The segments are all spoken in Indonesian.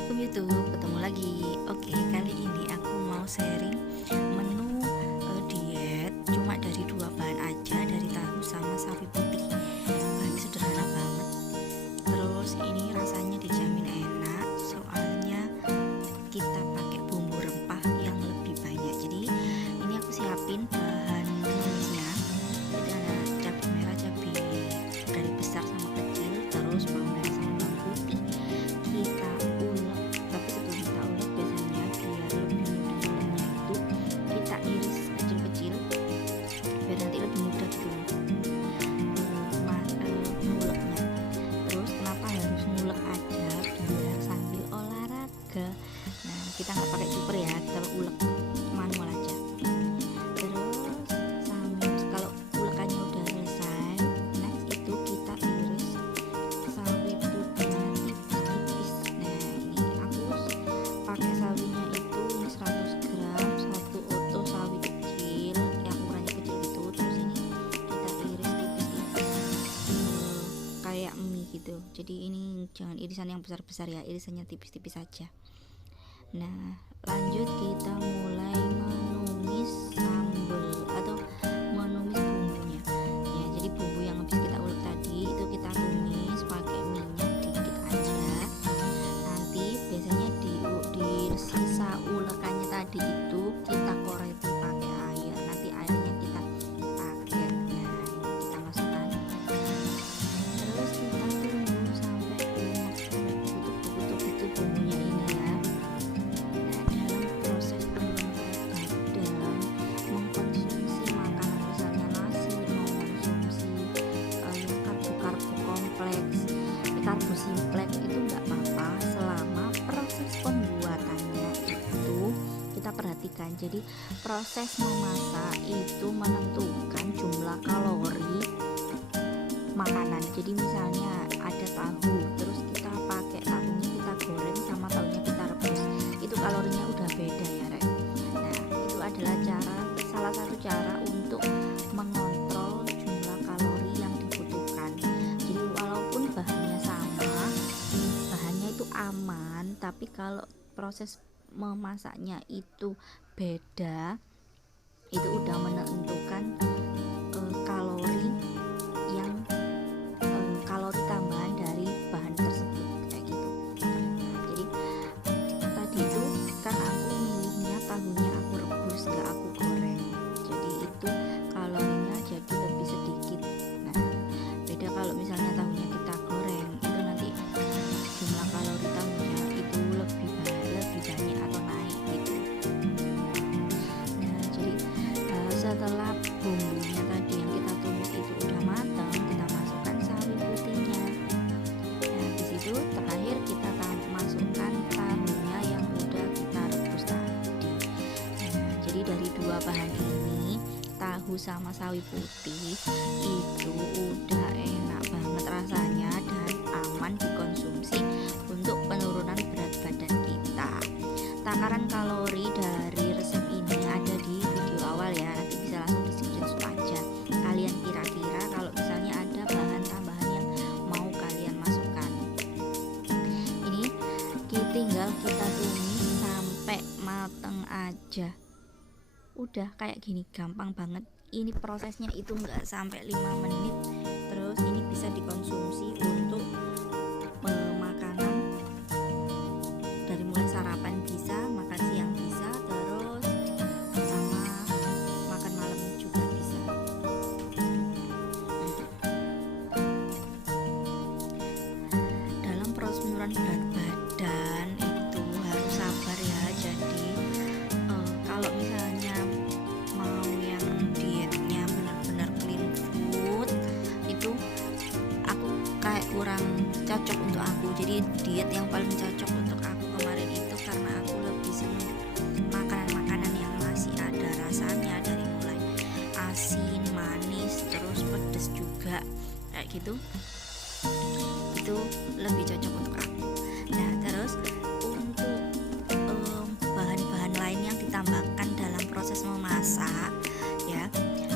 Assalamualaikum YouTube, ketemu lagi. Oke, kali ini aku mau sharing menu diet cuma dari dua bahan aja, dari tahu sama sawi putih. Bahannya sederhana banget. Terus ini rasanya dijamin enak, soalnya kita pakai bumbu rempah yang lebih banyak. Jadi ini aku siapin bahan tumisnya. Jadi ada cabai merah, cabai dari besar sama kecil, terus bawang merah sama bawang putih. Kita ulek, tapi sebelum kita ulek biasanya biar lebih mudah uleknya itu kita iris kecil-kecil biar nanti lebih mudah gitu nguleknya. Terus kenapa harus ngulek aja, biar sambil olahraga. Nah, kita nggak pakai cuper ya, kita ulek manual aja. Terus kalau ulekannya udah selesai, next itu kita iris sawi putihnya tipis-tipis. Nah, ini aku pakai sawinya itu ini 100 gram, satu oto sawi kecil yang ukurannya kecil gitu. Terus ini kita iris tipis-tipis kayak mie gitu. Jadi ini jangan irisan yang besar-besar ya, irisannya tipis-tipis saja. Nah, lanjut kita mulai menumis sambal atau menumis bumbunya. Ya, jadi bumbu yang habis kita ulek tadi itu kita tumis pakai minyak dikit aja. Nanti biasanya di sisa ulekannya tadi itu kita koreti pakai air. Nanti airnya kita pakai. Nah, ini kita masukkan. Terus kita tunggu sampai lunak, sampai berkutuk-berkutuk itu bumbunya ini ya. Nah, dalam proses penurun berat badan, mengkonsumsi makanan misalnya nasi, mau konsumsi yang karbo-karbo kompleks, karbo simpleks itu nggak apa-apa selama proses pembuatannya itu kita perhatikan. Jadi proses memasak itu menentukan jumlah kalori makanan. Jadi misalnya ada tahu, terus kita pakai tahunya kita goreng sama tahunya kita rebus, itu kalorinya udah beda ya Rek. Nah, itu adalah salah satu cara untuk mengontrol jumlah kalori yang dibutuhkan. Jadi walaupun bahannya sama, bahannya itu aman, tapi kalau proses memasaknya itu beda, itu udah menentukan kalori yang kalori tambahan dari bahan tersebut kayak gitu. Nah, jadi tadi itu kan aku milihnya tahunya aku rebus, gak aku goreng, jadi itu kalorinya jadi lebih sedikit. Nah, beda kalau misalnya tahunya kita goreng, itu nanti jumlah kalori tahunya itu lebih banyak atau naik gitu. Nah, jadi setelah bumbunya tadi yang kita tumis itu udah matang, kita masukkan sawi putihnya. Nah, di situ terakhir kita masukkan tahunya yang udah kita rebus tadi. Nah, jadi dari dua bahan ini, tahu sama sawi putih itu udah enak banget rasanya dan aman dikonsumsi untuk penurunan berat badan kita. Takaran kalori dari resep ini ada di video awal ya, nanti bisa langsung di screenshot aja. Kalian kira-kira kalau misalnya ada bahan tambahan yang mau kalian masukkan. Ini tinggal kita tumis sampai mateng aja. Udah kayak gini, gampang banget. Ini prosesnya itu nggak sampai 5 menit. Terus ini bisa dikonsumsi untuk makanan dari mulai sarapan bisa, makan siang bisa, terus sama makan malam juga bisa. Dalam proses penurunan berat badan itu harus sabar ya. Jadi kalau misalnya mau yang dietnya benar-benar clean food itu aku kayak kurang cocok untuk aku. Jadi diet yang paling cocok untuk aku kemarin itu karena aku lebih senang makanan-makanan yang masih ada rasanya, dari mulai asin, manis, terus pedas juga kayak gitu. Itu lebih cocok untuk aku. Nah, terus untuk bahan-bahan lain yang ditambahkan dalam proses memasak ya,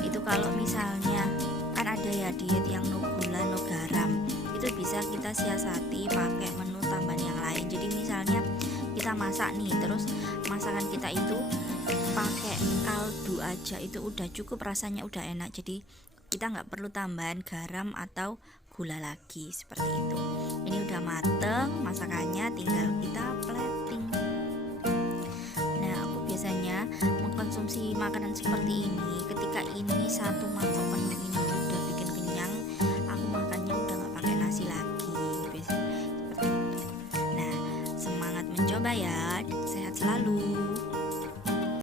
itu kalau misalnya kan ada ya diet yang no gula no garam, itu bisa kita siasati pakai menu tambahan yang lain. Jadi misalnya kita masak nih, terus masakan kita itu pakai kaldu aja itu udah cukup, rasanya udah enak. Jadi kita nggak perlu tambahan garam atau gula lagi seperti itu. Ini udah mateng masakannya, tinggal kita plating. Nah, aku biasanya mengkonsumsi makanan seperti ini ketika ini satu mangkok penuh ini udah bikin kenyang, aku makannya udah nggak pakai nasi lagi, biasanya seperti itu. Nah, semangat mencoba ya, sehat selalu.